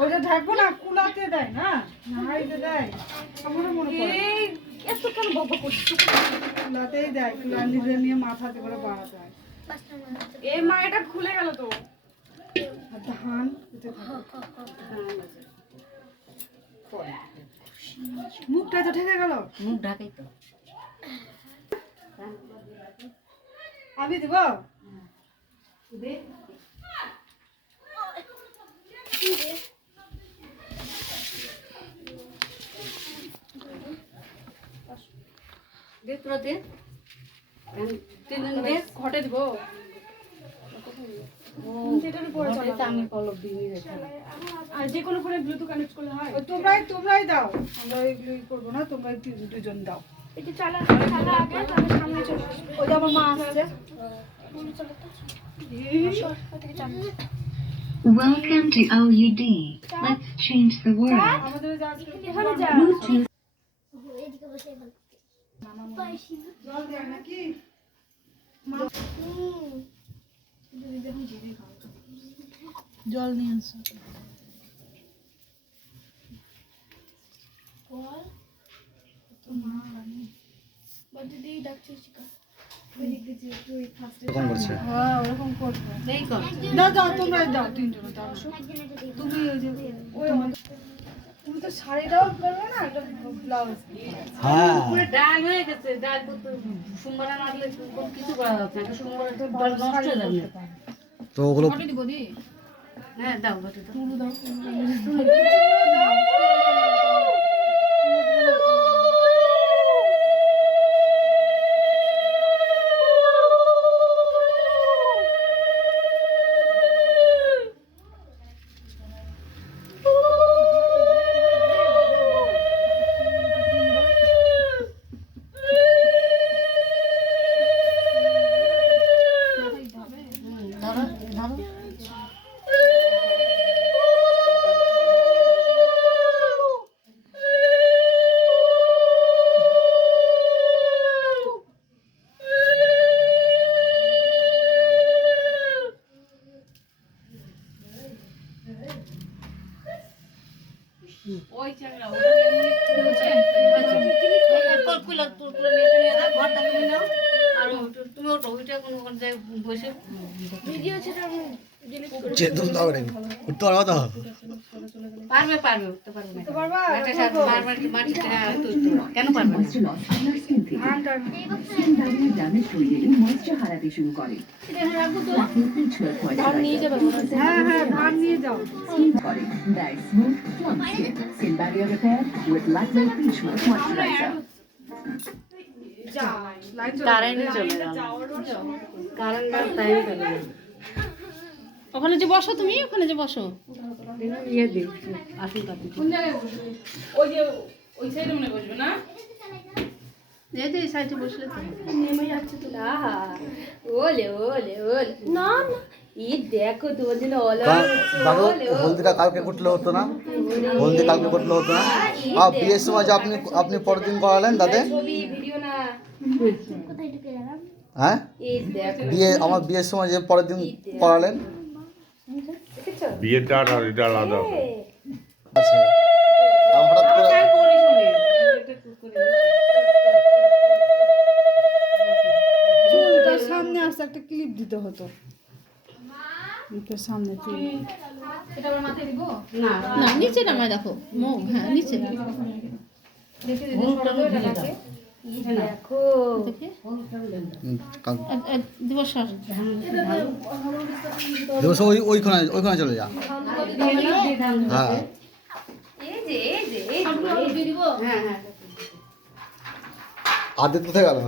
ওইটা ঢাকবো না, কুলাতে দেয় না, নাড়াইতে দেয়। আমারও মনে পড়ে এতক্ষণ বকবক করছি, কুলাতেই দেয়, কুলা নিজে নিয়ে মাথাতে করে বাড়াতে হয়। এই মা এটা খুলে গেল তো। ধান মুখটা তো ঠেকে গেল, মুখ ঢাকাই তো আমি দিব। ঘটে দিব আর যে কোনো ফোনে ব্লুটুথ কানেক্ট করলে হয়। তোমরাই দাও, আমরা এগুলোই করবো না, তোমরা দুজন দাও। এটা চালা আগে, তাহলে সামনে চলে আসবে। ওই যে আমার মা আসছে। Welcome to OUD. Let's change the world. আমাদের জল দেয় নাকি? জল নিয়ে আসো। তুমি তো শাড়িটাও করবে না, একটা ব্লাউজ। ডাল হয়ে গেছে, ডাল সোমবার না দিলে কিছু করা যাচ্ছে না, সোমবার নষ্ট হয়ে যাবে। তো ওগুলো হ্যাঁ দাও, দাও। ওই চ্যাংড়া ওটা মেমোরি হচ্ছে এরপর খুলে নিয়ে দাও, ঘরটা তুমি নাও। আর তুমি ওটা ওইটা কোনো জায়গায় বসে ভিডিও ছেড়ে ডিলিট করে যেতে দাও রে, উঠতে পারবা তো? পারবে উঠতে পারবে না। এটা সাথে বারবার কি মাটিতে হয়তো উঠতে পারবে। কেন পারবে না? ড্যামেজ তৈরি ময়েশ্চার হারাতে শুরু করে। হ্যাঁ ধান নিয়ে যাও। That smooth plump skin. Skin barrier repair with lightweight beach moisturizer. Current চলে গেল, কারেন্ট টাইম চলে গেল। ওখানে যে বসো, তুমি ওখানে যে বসো, ইয়ে দিই আসুন কাপি। কোন জায়গায় বসবে? ওই যে ওই সাইডে মনে বসবে না? এই সাইডে বসলে তো নেমে যাচ্ছে তো। আহা ওলে না ই দেখো তোমার জন্য দাদু হলদিটা কালকে করলে হতো না? হলদি কালকে করলে হতো না? আর বিয়ের সময় যে আপনি পরের দিন করালেন দাদা? ভিডিও না হ্যাঁ আমার বিয়ের সময় যে পরের দিন করালেন, বিয়েটা আর এটা আলাদা। আচ্ছা হঠাৎ করে চুলটার সামনে আসতে একটা ক্লিপ দিতে হতো, মুখের সামনে চুল। এটা আমার মাথায় দিব না, না নিচে নামায় দেখো মুখ। হ্যাঁ নিচে দেখো দিবস দিবস ওইখানে চলে যা। হ্যাঁ আদিত্য কোথায় গেল?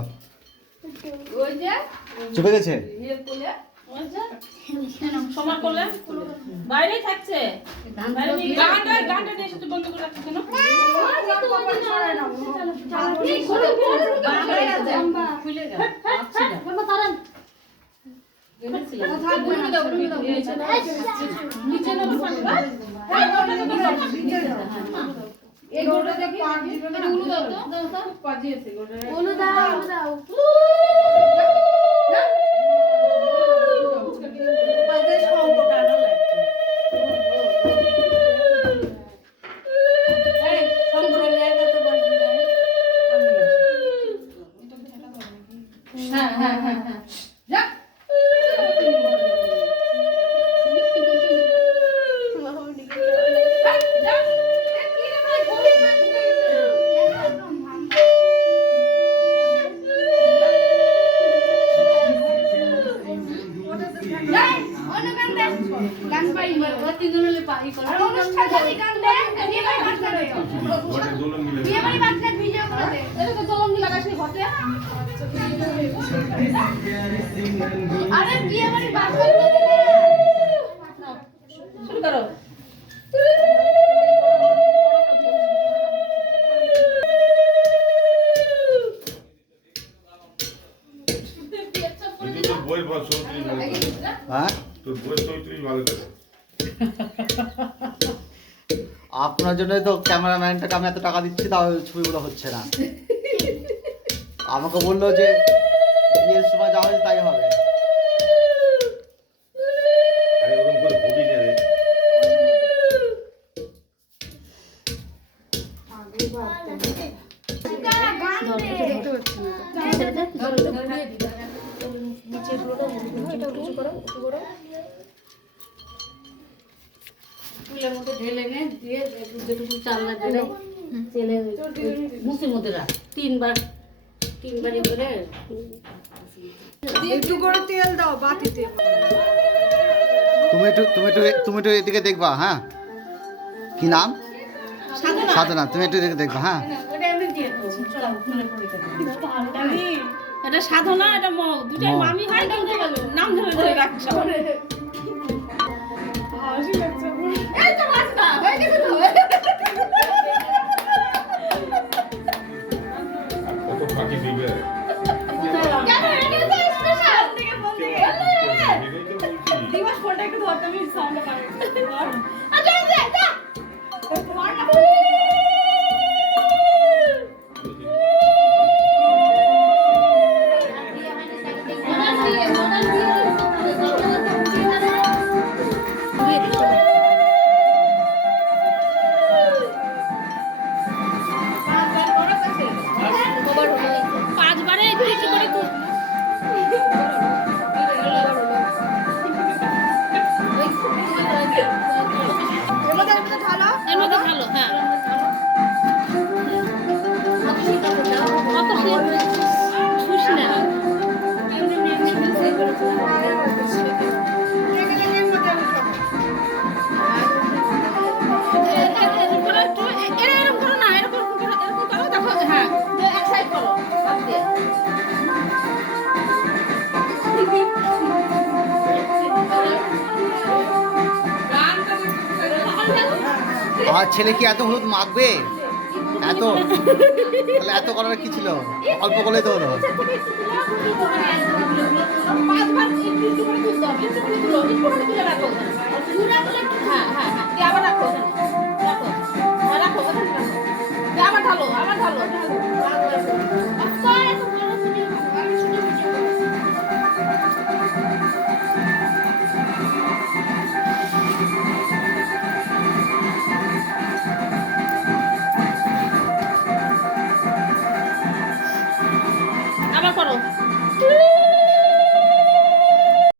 চুপে গেছে। সমান করলে বাইরে থাকছে, গানটা নিয়ে এসে বন্ধ করে রাখছে কেন? খুলে গেল হ্যাঁ হ্যাঁ হ্যাঁ যা শুরু করো। তোর বই বল সব তুই ভালো করে। হ্যাঁ তোর বই সব তুই ভালো করে। আপনার জন্যই তো ক্যামেরাম্যানটাকে আমি এত টাকা দিচ্ছি, তাও ছবিগুলো হচ্ছে না। আমাকে বললো যে বিয়ের সময় যা হবে তাই হবে। আরে ওরকম করে হবি না রে। ফুলের মধ্যে ঢেলে নে দিয়ে যেটুকু চালনা ঢেলে তেলে মুসির মধ্যে রাখ তিনবারই করে একটু করে তেল দাও বাটিতে। তুমি একটু এদিকে দেখবা, হ্যাঁ? কি নাম? সাধনা। তুমি একটু এদিকে দেখবা, হ্যাঁ? ওটা এমনি দিয়ে দেবো চলো মনে পড়ে যাবে এটা সাধনা, এটা মগ, দুটাই মগ। মামি হয় কিন্তু নাম ধরে ধরে রাখছো। এই তো মাছটা হয়ে গেছে তো আর কত ফাঁকি দিবে। কেন এটা তো স্পেশাল থেকে বলতে এটাই তো বলছি। দিবস ফোনটা একটু ধরতে আমি সাউন্ড পাই। আচ্ছা যা যা পাঁচবারে একটু একটু করে এর মধ্যে ভালো, হ্যাঁ। অত ছুস না। এরকম করো না, এরকম করো, দেখো, হ্যাঁ। এক সাইড করো আমার ছেলে কি এত হলুদ মাখবে? এত তাহলে এত করার কি ছিল? অল্প করলেই তো হলো। পাঁচবার একটু একটু করে তুলতে হবে একটু করে তুলো একটু করে তুলে রাখো হ্যাঁ হ্যাঁ হ্যাঁ দিয়ে আবার রাখো